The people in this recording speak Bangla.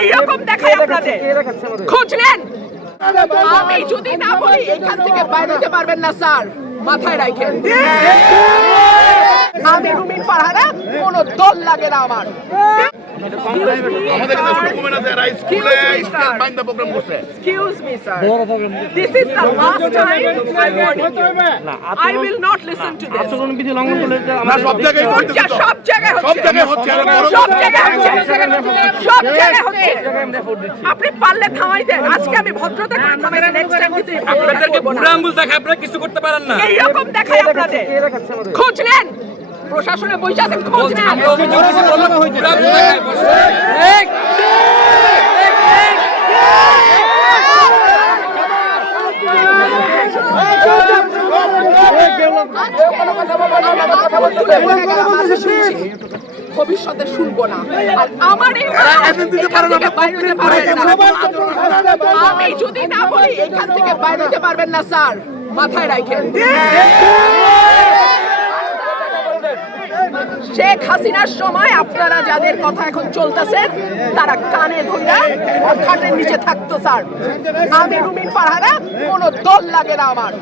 এইরকম দেখায় আপনাদের খোঁজ নেন। আমি যদি না বলি এখান থেকে বাইরে যেতে পারবেন না স্যার, মাথায় রাখেন। আমি রুমিন ফারহানা, কোনো দল লাগে না আমার। আমাদের কাছে ডকুমেন্ট আছে এরা স্কুলে স্টেজ বাইন্দা প্রোগ্রাম করছে। Excuse me, sir. This is the last time I'm warning you. I will not listen to this. আচরণ বিধি লঙ্ঘন করলে না সব জায়গায় হচ্ছে তো। সব জায়গায় সব জায়গায় হচ্ছে আর বড় সব জায়গায় হচ্ছে সব জায়গায় হচ্ছে। আপনি পারলে থামাই দেন। আজকে আমি ভদ্রতা করে থামাইছি, নেক্সট টাইম কিন্তু আপনাদেরকে বুড়া আঙ্গুল দেখায় আপনারা কিছু করতে পারেন না। এইরকম দেখায় আপনাদের খোঁজ নেন। প্রশাসনে বসে আছেন, খোঁজ নেন। আমরা অভিযোগ করেছি বললাম বুড়া আঙ্গুল দেখায় বসে। ভবিষ্যতে শুনবো না। আর আমার এই আমি যদি না বলি এখান থেকে বাইরে যেতে পারবেন না স্যার, মাথায় রাখেন। শেখ হাসিনার সময় আপনারা যাদের কথা এখন চলতেছেন তারা কানে ধইরা খাটের নিচে থাকতো স্যার। আমি রুমিন ফারহানা, কোনো দল লাগে না আমার।